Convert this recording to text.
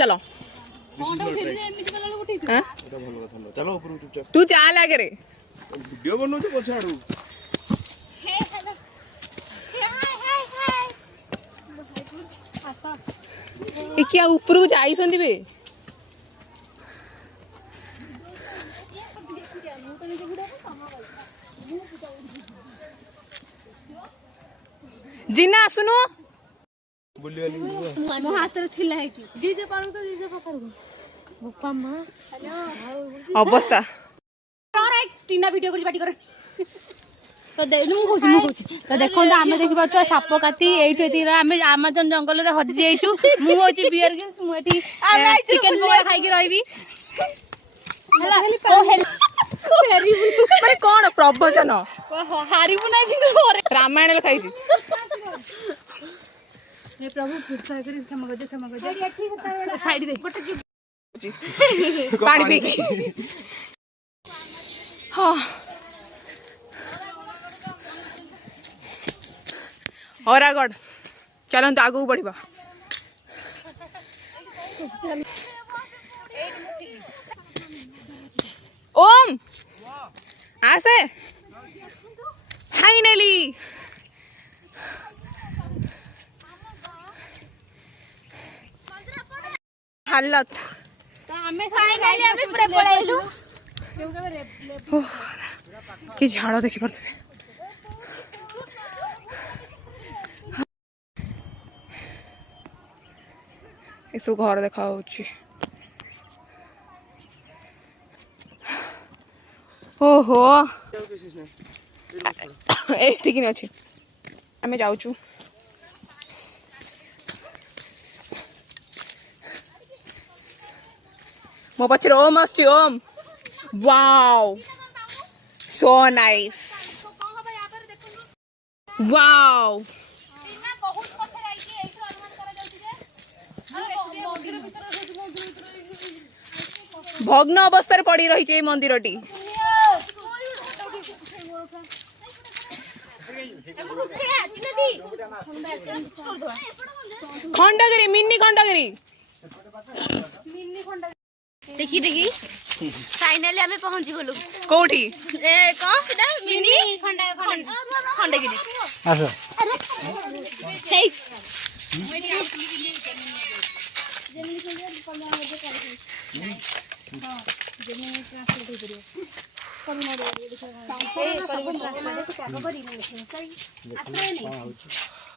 चलो तू चल आगे रे वीडियो बनौ छ पछाडू ए क्या ऊपर को जाई संदी बे जिना सुनो मो हाथ रे थिला है कि डीजे पारू तो डीजे पकड़ बप्पा मां हेलो अवस्था और एक टीना वीडियो कर बाटी कर तो मु कहूँ तो देखो आम देखी पार्छ साप काती एठी आम आमाजन जंगल रे हजि जाइछु मु होची बियर गिल्स मु एठी चिकन पकोड़ा खाई के रहबी हला ओ हेल माने कोन प्रवचन हारिबु नै किंतु रामायण लिखाई छी हे प्रभु फिरसा करी क्षमा कर दे ठीक है साइड दे पानी पी के हां और आगड़ चलो तो आगू बढ़िबा ओम आसे फाइनली हालत तो हमें फाइनली अभी पूरा पळाइलु कि झाड़ देखी पड़ते सब घर देखा ओहो ठीक नहीं अच्छे आम जाऊँ मो पचर ओम आछी ओम वाओ सो नाइस वाओ भग्न अवस्था पड़ी रही मंदिर टी खंडगिरी मिनी खंडगिरी देखी देखी फाइनली हमें पहुंच गलु कोठी ए को किदा मिनी खंडगिरी आसो थैंक्स